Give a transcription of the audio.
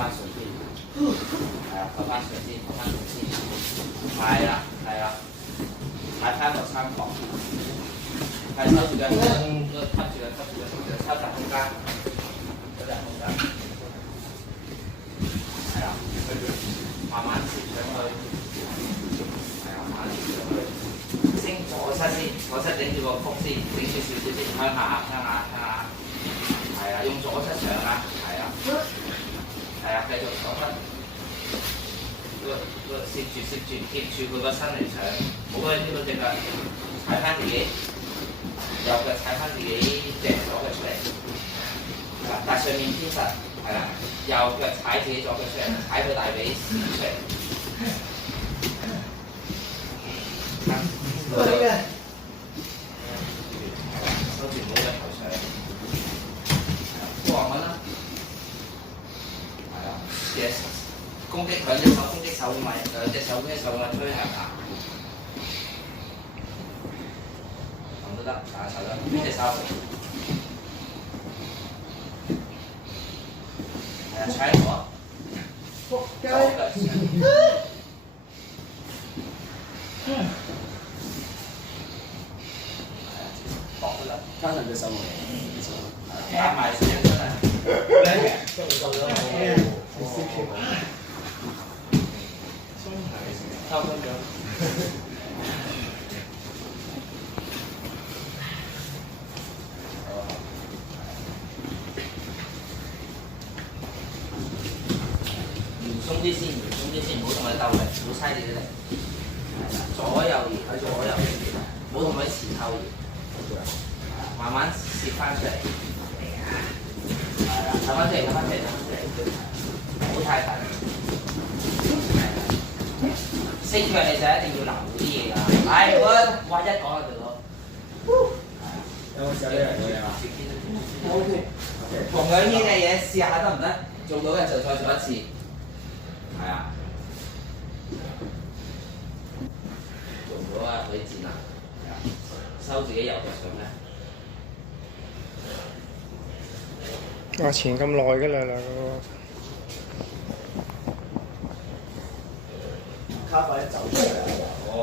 翻水先，係啊，扣翻水先，扣翻水先，係啦，係啦，踩翻個餐房，係收住嘅，吸住嘅，收窄空間，收窄空間，係啦，慢慢攝上去，係啊，慢慢攝上去。升左膝先，左膝頂住個腹先，頂住少少先，向下，係啊，用左膝上啊，係啊，係啊，繼續左膝，攝住，貼住佢個身嚟上，冇可以呢個隻腳踩翻自己，右腳踩翻自己隻左腳出嚟，係啦，但上面偏實，係啦，右腳踩自己左腳出嚟，踩到大髀跣出嚟。可以嘅。收住唔好一頭上，過穩啦。係啊，嘅攻擊兩隻手攻擊手咪，兩隻手攻擊手咪推向下，咁都得，打手啦，邊隻手？係啊，踩我。仆街。加上隻手冇，加埋先真係。叻嘅，都唔夠咗。抽分咗。鬆啲先，唔好同佢鬥力，唔好嘥你啲力。係啦，左右移，喺左右移，唔好同佢前後移。慢慢攝翻出嚟，係啊，睇翻出嚟，唔好太緊。識嘅你就一定要留啲嘢㗎。係，我一講就到。有冇試下呢樣嘢啊？OK。同樣呢嘅嘢試下得唔得？做到嘅就再做一次。係啊。做唔到啊，可以剪啦。係啊，收自己右腳上咩？我前咁耐嘅啦，咖啡走出嚟。哇！